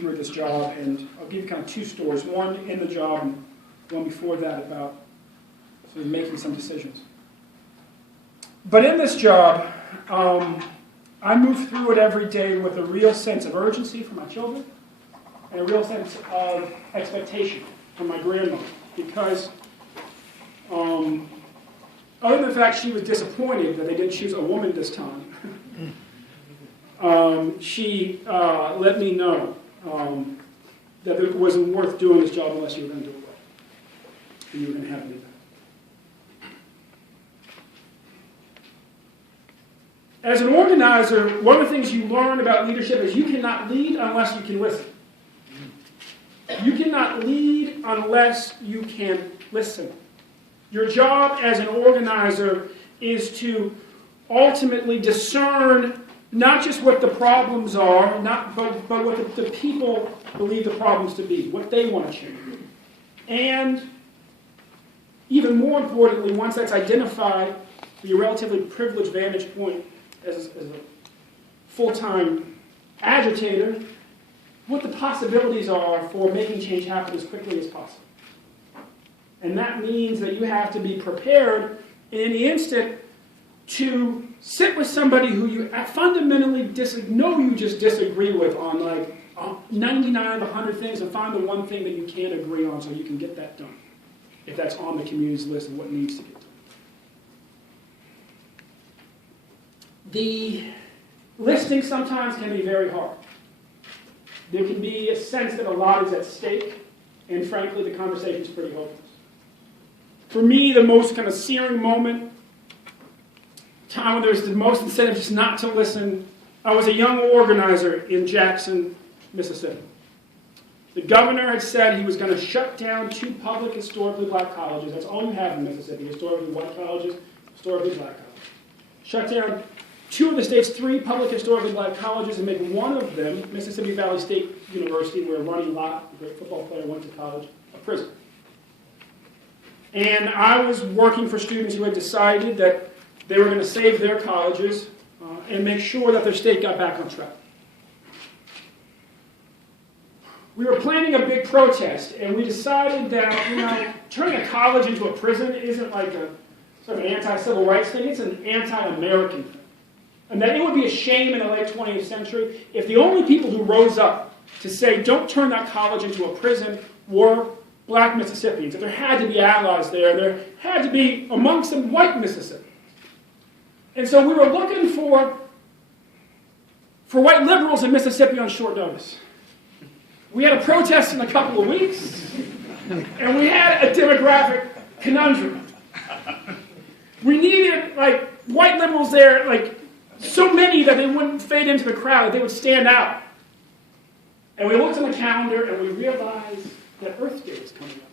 through this job, and I'll give you kind of two stories, one in the job and one before that about sort of making some decisions. But in this job, I move through it every day with a real sense of urgency for my children and a real sense of expectation from my grandmother, because other than the fact she was disappointed that they didn't choose a woman this time, she let me know that it wasn't worth doing this job unless you were going to do it well, and you were going to have me back. As an organizer, one of the things you learn about leadership is you cannot lead unless you can listen. You cannot lead unless you can listen. Your job as an organizer is to ultimately discern not just what the problems are, but what the people believe the problems to be, what they want to change. And even more importantly, once that's identified, from your relatively privileged vantage point as a full-time agitator, what the possibilities are for making change happen as quickly as possible. And that means that you have to be prepared in the instant to sit with somebody who you fundamentally disagree with on like 99 of 100 things, and find the one thing that you can't agree on so you can get that done, if that's on the community's list of what needs to get done. The listing sometimes can be very hard. There can be a sense that a lot is at stake, and frankly, the conversation is pretty hopeless. For me, the most kind of searing moment, time when there was the most incentive just not to listen, I was a young organizer in Jackson, Mississippi. The governor had said he was going to shut down 2 public historically black colleges. That's all you have in Mississippi, historically white colleges, historically black colleges. Shut down 2 of the state's 3 public historically black colleges and make one of them, Mississippi Valley State University, where Ronnie Lott, a great football player, went to college, a prison. And I was working for students who had decided that they were going to save their colleges and make sure that their state got back on track. We were planning a big protest, and we decided that, turning a college into a prison isn't like a sort of an anti-civil rights thing, it's an anti-American thing. And that it would be a shame in the late 20th century if the only people who rose up to say, don't turn that college into a prison, were black Mississippians. That there had to be allies there. There had to be, amongst them, white Mississippians. And so we were looking for white liberals in Mississippi on short notice. We had a protest in a couple of weeks, and we had a demographic conundrum. We needed, white liberals there, so many that they wouldn't fade into the crowd, that they would stand out. And we looked on the calendar, and we realized that Earth Day was coming up.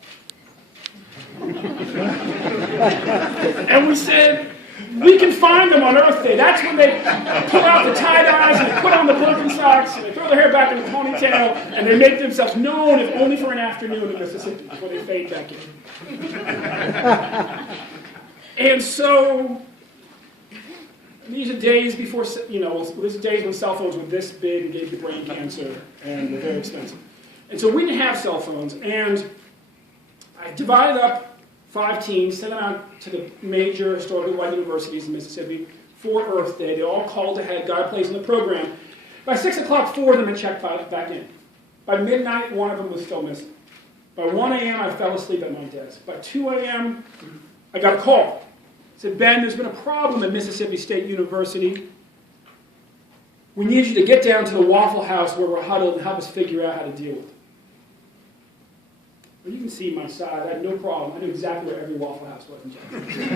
And we said, we can find them on Earth Day. That's when they pull out the tie-dyes, and they put on the Birkenstocks, and they throw their hair back in a ponytail, and they make themselves known, if only for an afternoon in Mississippi, before they fade back in. And so, these are days before, these are days when cell phones were this big and gave you brain cancer, and were very expensive. And so we didn't have cell phones, and I divided up 5 teams, sent them out to the major historically white universities in Mississippi for Earth Day. They all called ahead, got a place in the program. By 6 o'clock, 4 of them had checked back in. By midnight, 1 of them was still missing. By 1 a.m., I fell asleep at my desk. By 2 a.m., I got a call. It said, Ben, there's been a problem at Mississippi State University. We need you to get down to the Waffle House where we're huddled and help us figure out how to deal with it. Well, you can see my size. I had no problem. I knew exactly where every Waffle House was in Jackson.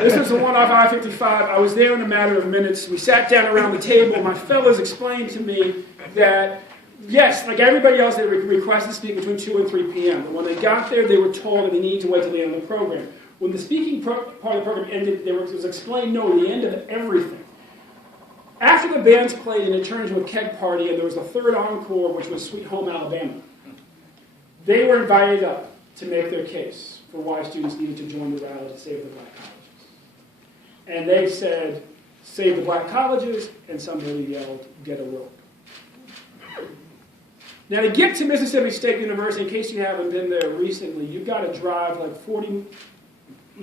This was the one off I-55. I was there in a matter of minutes. We sat down around the table. My fellows explained to me that, yes, like everybody else, they requested to speak between 2 and 3 p.m. But when they got there, they were told that they needed to wait till the end of the program. When the speaking part of the program ended, it was explained, no, the end of everything. After the bands played, and it turned into a keg party, and there was a third encore, which was Sweet Home Alabama. They were invited up to make their case for why students needed to join the rally to save the black colleges. And they said, save the black colleges, and somebody yelled, get a rope. Now, to get to Mississippi State University, in case you haven't been there recently, you've got to drive like 40.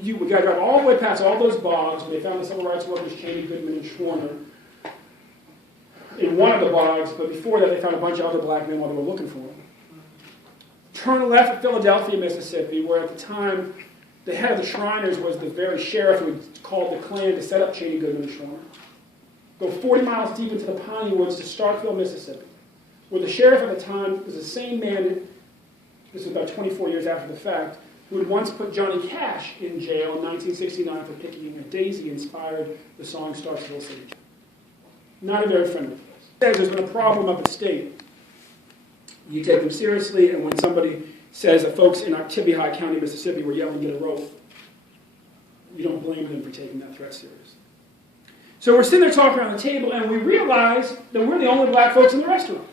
We've got to drive all the way past all those bogs where they found the civil rights workers Cheney, Goodman, and Schwerner in one of the bogs, but before that they found a bunch of other black men while they were looking for them. Turn left at Philadelphia, Mississippi, where at the time the head of the Shriners was the very sheriff who had called the Klan to set up Cheney, Goodman, and Schwerner. Go 40 miles deep into the Piney Woods to Starkville, Mississippi, where the sheriff at the time was the same man, this was about 24 years after the fact, who had once put Johnny Cash in jail in 1969 for picking a daisy inspired the song Starsville City. Not a very friendly place. There's been a problem up at state. You take them seriously, and when somebody says that folks in Oktibbeha County, Mississippi were yelling, "Get a rope," you don't blame them for taking that threat seriously. So we're sitting there talking around the table, and we realize that we're the only black folks in the restaurant,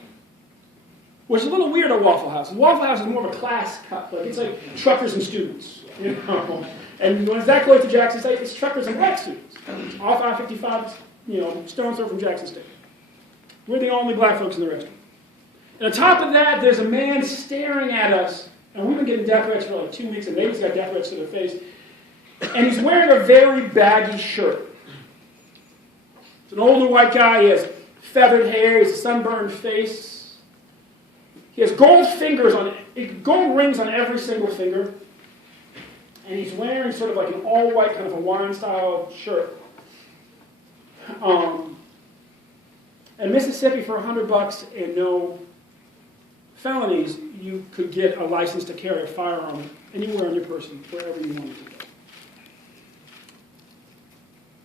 which is a little weird at Waffle House. Waffle House is more of a class cut. Like, it's like truckers and students, you know. And when it's that close to Jackson State, it's truckers and black students. Off I-55, you know, stone's throw from Jackson State. We're the only black folks in the restaurant. And on top of that, there's a man staring at us, and we've been getting death threats for like 2 weeks, and they've got death threats to their face. And he's wearing a very baggy shirt. It's an older white guy. He has feathered hair. He has a sunburned face. He has gold rings on every single finger. And he's wearing sort of like an all-white kind of Hawaiian-style shirt. In Mississippi, for $100 and no felonies, you could get a license to carry a firearm anywhere on your person, wherever you wanted to go.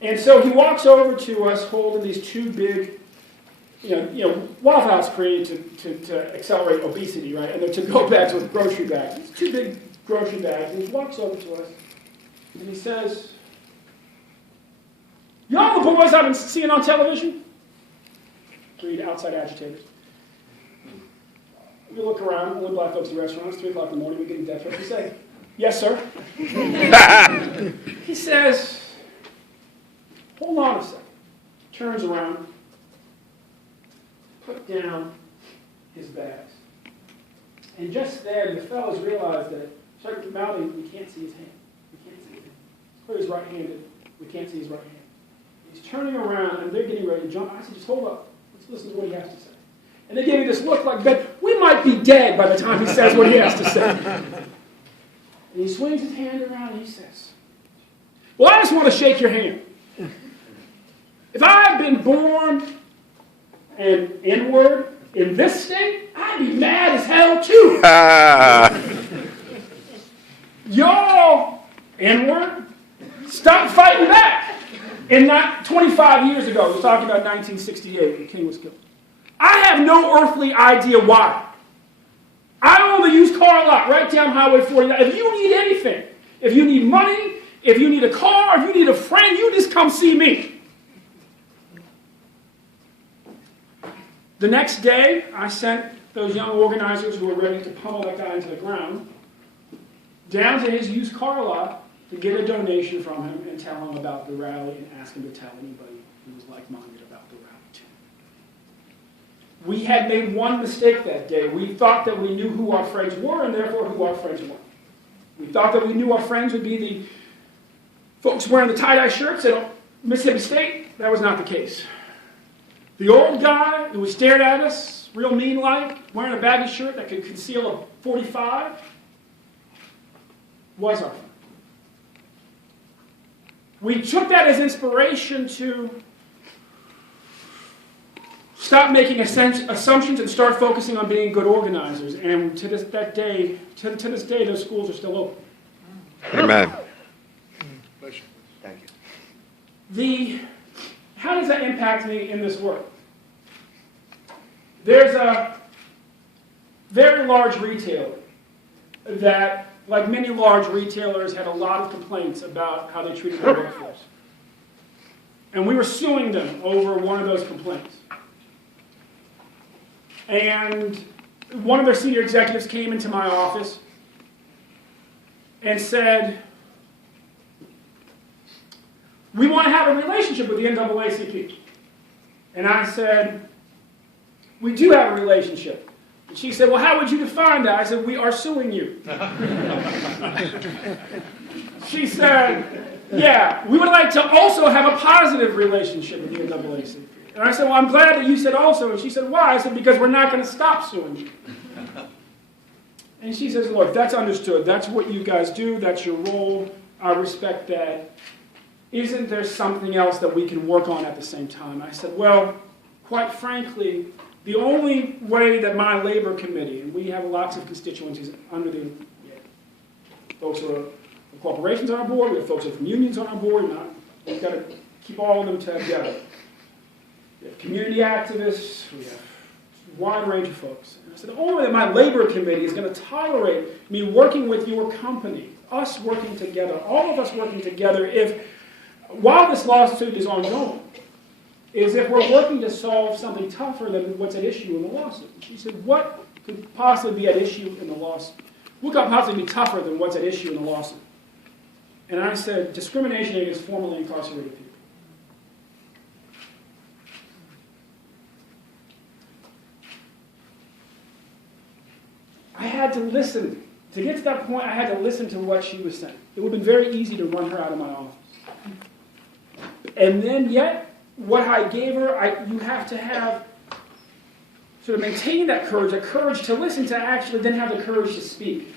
And so he walks over to us holding these two big, Waffle House created to accelerate obesity, right? And they're to-go bags with grocery bags. These two big grocery bags. And he walks over to us and he says, "Y'all the boys I've been seeing on television?" Read outside agitators. We look around, only black folks in the restaurant. It's 3 o'clock in the morning. We get a death threat. We say, "Yes, sir." He says, "Hold on a second." Turns around, put down his bags. And just then, the fellows realized that, started mouthing, we can't see his hand. We can't see his hand. Clear he's right-handed. We can't see his right hand. He's turning around, and they're getting ready to jump. I said, "Just hold up. Let's listen to what he has to say." And they gave me this look like that we might be dead by the time he says what he has to say. And he swings his hand around and he says, "Well, I just want to shake your hand. If I had been born an N-word in this state, I'd be mad as hell too. Y'all, N-word, stop fighting back." And not 25 years ago, we're talking about 1968 when King was killed. I have no earthly idea why. I own the used car lot right down Highway 49. If you need anything, if you need money, if you need a car, if you need a friend, you just come see me. The next day, I sent those young organizers who were ready to pummel that guy into the ground down to his used car lot to get a donation from him and tell him about the rally and ask him to tell anybody who was like-minded about the rally too. We had made one mistake that day. We thought that we knew who our friends were and therefore who our friends weren't. We thought that we knew our friends would be the folks wearing the tie-dye shirts at Mississippi State. That was not the case. The old guy who stared at us, real mean-like, wearing a baggy shirt that could conceal a .45, was our friend. We took that as inspiration to stop making assumptions and start focusing on being good organizers. And to this day, those schools are still open. Amen. Thank you. How does that impact me in this work? There's a very large retailer that, like many large retailers, had a lot of complaints about how they treated their workforce. And we were suing them over one of those complaints. And one of their senior executives came into my office and said, "We want to have a relationship with the NAACP." And I said, "We do have a relationship. She said, well, how would you define that? I said, we are suing you. She said, yeah, we would like to also have a positive relationship with the NAACP. And I said, well, I'm glad that you said also. And she said, why? I said, because we're not going to stop suing you. And she says, look, that's understood. That's what you guys do. That's your role. I respect that. Isn't there something else that we can work on at the same time? I said, well, quite frankly, the only way that my labor committee, and we have lots of constituencies under the folks who are from corporations on our board, we have folks who are from unions on our board, we've got to keep all of them together. We have community activists, we have a wide range of folks. And I said, the only way that my labor committee is going to tolerate me working with your company, us working together, all of us working together, while this lawsuit is ongoing, is if we're working to solve something tougher than what's at issue in the lawsuit. She said, what could possibly be at issue in the lawsuit? What could possibly be tougher than what's at issue in the lawsuit? And I said, discrimination against formerly incarcerated people. I had to listen. To get to that point, I had to listen to what she was saying. It would have been very easy to run her out of my office. And then yet, what I gave her, you have to have, sort of maintain that courage to listen, to actually then have the courage to speak.